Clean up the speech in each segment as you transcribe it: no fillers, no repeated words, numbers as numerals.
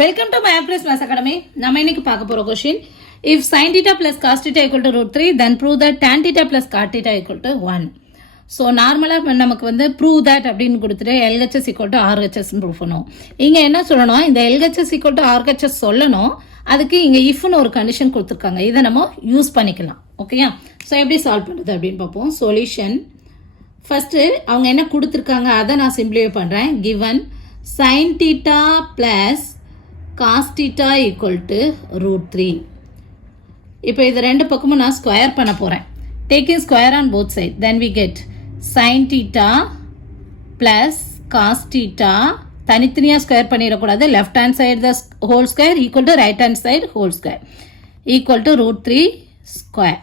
Welcome to my Appress Maths Academy. நம்ம இன்னைக்கு பார்க்க போற question if sin theta plus cos theta equal to root 3 then prove that tan theta plus cot theta equal to 1. So நார்மலா நமக்கு வந்து prove that அப்படினு கொடுத்துட்டு LHS equal to RHS னு ப்ரூவ் பண்ணுவோம். இங்க என்ன சொல்லணும், இந்த LHS equal to RHS சொல்லணும். அதுக்கு இங்க if னு ஒரு கண்டிஷன் கொடுத்திருக்காங்க. இத நம்ம யூஸ் பண்ணிக்கலாம். ஓகேயா? சோ எப்படி சால்வ் பண்றது அப்படினு பாப்போம். சொல்யூஷன் ஃபர்ஸ்ட் அவங்க என்ன கொடுத்திருக்காங்க அத நான் சிம்பிளிஃபை பண்றேன். given sin theta plus cos theta equal to root 3. இப்போ இது ரெண்டு பக்கமும் நான் ஸ்கொயர் பண்ண போறேன். Taking square on both sides, then we get sin theta plus cos theta. தனித்தனியா ஸ்கொயர் பண்ணிடக்கூடாது. left hand side the whole square equal to right hand side whole square equal to root 3 square,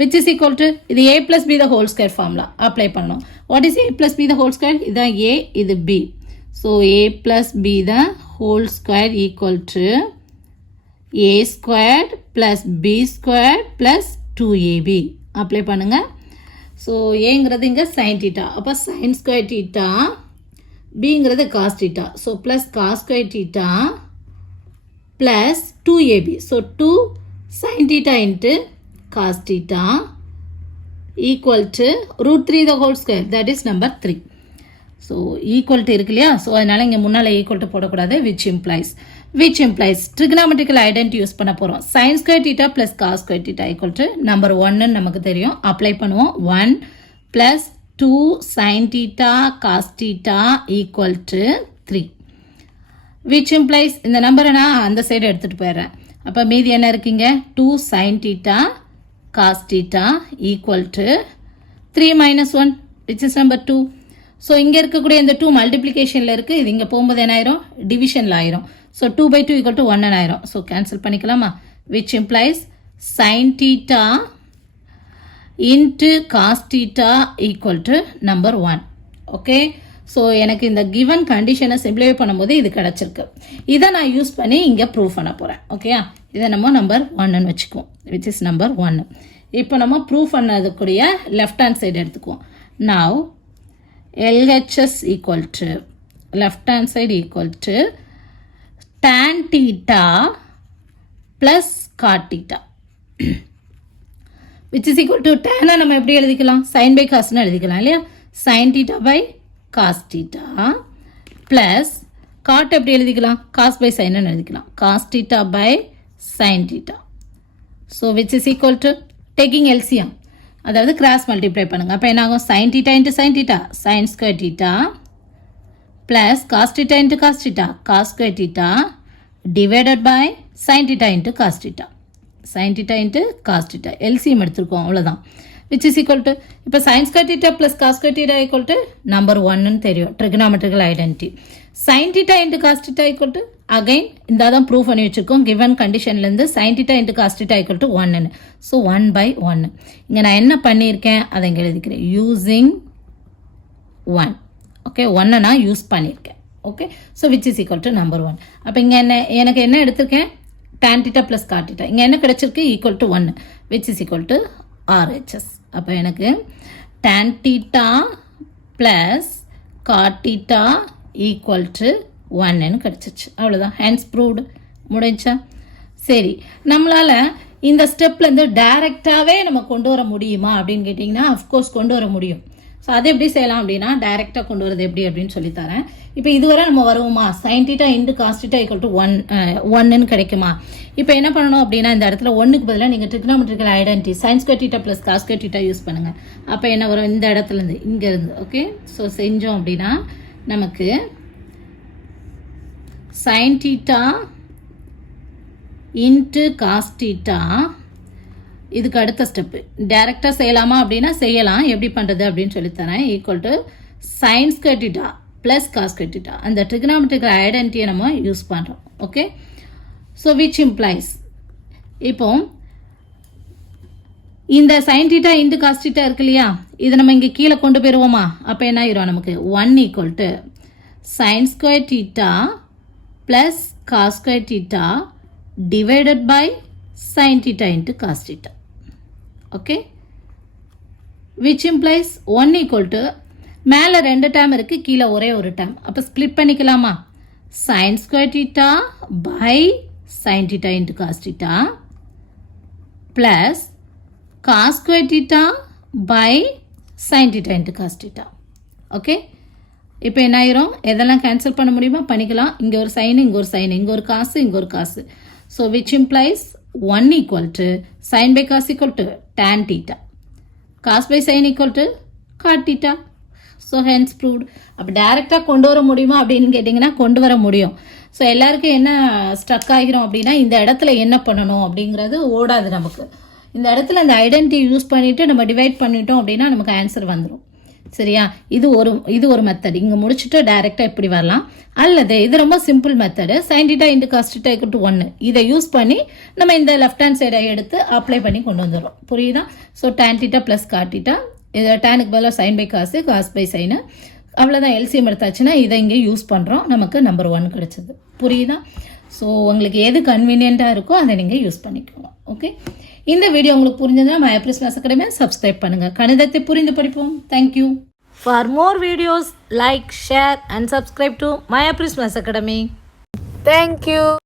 which is equal to இது a plus b the whole square formula apply பண்ணணும். What is a plus b the whole square? இதான் a, இது b. So a plus b the whole square equal to a squared plus b squared plus 2ab. apply பண்ணுங்க. So aங்கிறது இங்க sin theta. அப்ப sin square theta, bங்கிறது cos theta. So plus cos square theta plus 2ab. So 2 sin theta into cos theta equal to root 3 the whole square, that is number 3. So equal to இருக்கு இல்லையா, so அதனால இங்கே முன்னால் equal to போடக்கூடாது. which implies trigonometrical identity use பண்ண போகிறோம். sin square theta plus cos square theta equal to number 1 நமக்கு தெரியும். அப்ளை பண்ணுவோம். 1 plus 2 sin theta cos theta equal to 3, which implies இந்த நம்பரை நான் அந்த சைடு எடுத்துகிட்டு போயிடுறேன். அப்போ மீதி என்ன இருக்குங்க, 2 sin theta cos theta equal to 3 minus 1, which is number 2. So இங்கே இருக்கக்கூடிய இந்த 2 மல்டிப்ளிகேஷனில் இருக்குது. இது இங்கே போகும்போது என்ன ஆயிரும், டிவிஷனில் ஆயிரும். ஸோ 2/2 ஈக்குவல் டு 1 ஆயிரும். ஸோ கேன்சல் பண்ணிக்கலாமா. Which implies sin theta into cos theta equal to number 1. Okay, so எனக்கு இந்த கிவன் கண்டிஷனை சிம்பிளிஃபை பண்ணும்போது இது கிடச்சிருக்கு. இதை நான் யூஸ் பண்ணி இங்கே ப்ரூவ் பண்ண போகிறேன். ஓகேயா, இதை நம்ம நம்பர் 1ன்னு வச்சுக்குவோம். Which is number 1. இப்போ நம்ம ப்ரூவ் பண்ணதுக்கூடிய லெஃப்ட் ஹேண்ட் சைடு எடுத்துக்குவோம். now LHS equal to left hand side equal to tan theta plus cot theta which is equal to tan நம்ம எப்படி எழுதிக்கலாம், sin by cos னு எழுதிக்கலாம் இல்லையா. sin theta by cos theta plus cot எப்படி எழுதிக்கலாம், cos by sin னு எழுதிக்கலாம். cos theta by sin theta. So which is equal to taking LCM, அதாவது கிராஸ் மல்டிப்ளை பண்ணுங்க. அப்போ என்ன ஆகும், sin theta into sin theta sin square theta plus cos theta into cos theta cos square theta divided by sin theta into cos theta sin theta into cos theta. LCM எடுத்துருக்கோம், அவ்வளோதான். which is equal to இப்போ sin square theta plus cos square theta equal to number 1ன்னு தெரியும், trigonometrical identity. sin theta into cos theta equal to again இந்த தான் prove பண்ணி வச்சுருக்கோம். given conditionலேருந்து sin theta into cos theta equal to 1ன்னு. So 1/1. இங்கே நான் என்ன பண்ணியிருக்கேன் அதை இங்கே எழுதிக்கிறேன். using 1. ஓகே, 1 நான் யூஸ் பண்ணியிருக்கேன். Okay, so which is equal to number 1. அப்போ இங்கே எனக்கு என்ன எடுத்திருக்கேன், tan theta plus cot theta. இங்கே என்ன கிடச்சிருக்கு, equal to 1, which is equal to RHS. அப்போ எனக்கு tan theta plus cot theta equal to 1ன்னு கிடச்சிச்சு. அவ்வளோதான், ஹேண்ட்ஸ் ப்ரூவ்டு, முடிஞ்சா. சரி, நம்மளால் இந்த ஸ்டெப்லேருந்து டைரெக்டாகவே நம்ம கொண்டு வர முடியுமா அப்படின்னு கேட்டிங்கன்னா அஃப்கோர்ஸ் கொண்டு வர முடியும். ஸோ அதை எப்படி செய்யலாம் அப்படின்னா டைரெக்டாக கொண்டு வரது எப்படி அப்படின்னு சொல்லித்தரேன். இப்போ இதுவரை நம்ம வருவோமா, sin theta into cos theta equal to 1ன்னு கிடைக்குமா. இப்போ என்ன பண்ணணும் அப்படின்னா இந்த இடத்துல 1க்கு பதிலாக நீங்கள் trigonometrical identity sin square theta plus cos square theta use பண்ணுங்கள். அப்போ என்ன வரும், இந்த இடத்துலேருந்து இங்கேருந்து. ஓகே, ஸோ செஞ்சோம் அப்படின்னா நமக்கு sin theta into cos theta, இதுக்கு அடுத்த ஸ்டெப்பு டைரெக்டாக செய்யலாமா அப்படின்னா செய்யலாம். எப்படி பண்ணுறது அப்படின்னு சொல்லித்தரேன். Equal to sin square theta plus cos square theta, அந்த trigonometrical identity நம்ம யூஸ் பண்ணுறோம். ஓகே, ஸோ which implies இப்போ இந்த sin theta into cos theta இருக்கு இல்லையா, இதை நம்ம இங்கே கீழே கொண்டு போயிடுவோமா. அப்போ என்ன ஆயிரும், நமக்கு 1 equal to sin square theta plus cos square theta divided by sin theta into cos theta. Okay, which implies 1 equal to மேலே 2 டேம் இருக்குது, கீழே ஒரே ஒரு டேம். அப்போ ஸ்ப்ளிட் பண்ணிக்கலாமா. sin square theta by sin theta into cos theta plus cos square theta by sin theta into cos theta. Okay, இப்போ என்ன ஆயிரும், எதெல்லாம் கேன்சல் பண்ண முடியுமா பண்ணிக்கலாம். இங்கே ஒரு சைனு, இங்கே ஒரு சைனு, இங்கே ஒரு காசு, இங்கே ஒரு காசு. So which implies 1 equal to sin by cos equal to tan theta, cos by sin equal to cot theta. So hence proved. அப்போ டேரெக்டாக கொண்டு வர முடியுமா அப்படின்னு கேட்டிங்கன்னா கொண்டு வர முடியும். ஸோ எல்லாருக்கும் என்ன ஸ்ட்ரக் ஆகிரும் அப்படின்னா இந்த இடத்துல என்ன பண்ணணும் அப்படிங்கிறது ஓடாது நமக்கு. இந்த இடத்துல அந்த ஐடென்டிட்டி யூஸ் பண்ணிவிட்டு நம்ம டிவைட் பண்ணிட்டோம் அப்படின்னா நமக்கு ஆன்சர் வந்துடும். சரியா, இது ஒரு மெத்தட். இங்கே முடிச்சுட்டு டைரெக்டாக இப்படி வரலாம். அல்லது இது ரொம்ப simple method, sin theta into cos theta equal to 1. இதை யூஸ் பண்ணி நம்ம இந்த லெஃப்ட் ஹேண்ட் சைடை எடுத்து அப்ளை பண்ணி கொண்டு வந்துடுறோம். புரியுதா? So tan theta plus cot theta, இது டேனுக்கு பதிலாக sin by cos, cos by sin, அவ்வளோதான். எல்சிஎம் எடுத்தாச்சுன்னா இதை இங்கே யூஸ் பண்ணுறோம், நமக்கு நம்பர் 1 கிடச்சிது. புரியுதா? ஸோ உங்களுக்கு எது கன்வீனியண்ட்டாக இருக்கோ அதை நீங்கள் யூஸ் பண்ணிக்கோங்க. ஓகே, இந்த வீடியோ உங்களுக்கு புரிஞ்சதுன்னா My April Maths Academy subscribe பண்ணுங்கள். கணிதத்தை புரிந்து படிப்போம். Thank you. For more videos, like, share and subscribe to My April Maths Academy. Thank you.